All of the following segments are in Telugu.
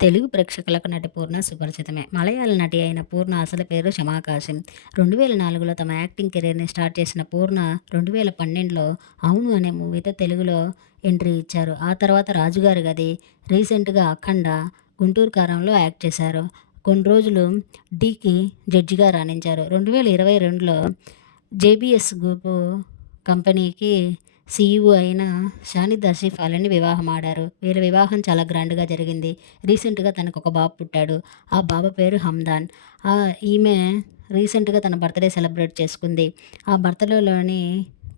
తెలుగు ప్రేక్షకులకు నటి పూర్ణ సుపరిచితమే. మలయాళ నటి అయిన పూర్ణ అసలు పేరు షమా కాసిం. 2004లో తమ యాక్టింగ్ కెరీర్‌ని స్టార్ట్ చేసిన పూర్ణ 2012లో 'అవును' అనే మూవీతో తెలుగులో ఎంట్రీ ఇచ్చారు. ఆ తర్వాత 'రాజుగారి గది', రీసెంట్‌గా 'అఖండ', 'గుంటూరు కారంలో' యాక్ట్ చేశారు. కొన్ని రోజులు 'ఢీకి' జడ్జిగా రాణించారు. 2022లో జేబీఎస్ గ్రూపు కంపెనీకి సీఈఓ అయిన షానిద్ ఆసిఫ్ అలీని వివాహమాడారు. వీళ్ళ వివాహం చాలా గ్రాండ్‌గా జరిగింది. రీసెంట్‌గా తనకొక బాబు పుట్టాడు. ఆ బాబు పేరు హమ్దాన్. ఈమె రీసెంట్‌గా తన బర్త్‌డే సెలబ్రేట్ చేసుకుంది. ఆ బర్త్‌డేలోని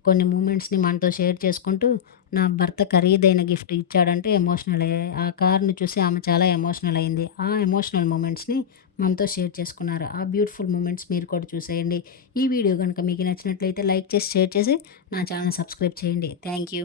కొన్ని మూమెంట్స్‌ని మనతో షేర్ చేసుకుంటూ, నా భర్త ఖరీదైన గిఫ్ట్ ఇచ్చాడంటే ఎమోషనల్ అయ్యాయి. ఆ కార్‌ని చూసి ఆమె చాలా ఎమోషనల్ అయింది. ఆ ఎమోషనల్ మూమెంట్స్‌ని మనతో షేర్ చేసుకున్నారు. ఆ బ్యూటిఫుల్ మూమెంట్స్ మీరు కూడా చూసేయండి. ఈ వీడియో గనుక మీకు నచ్చినట్లయితే లైక్ చేసి, షేర్ చేసి నా ఛానల్ సబ్స్క్రైబ్ చేయండి. Thank you.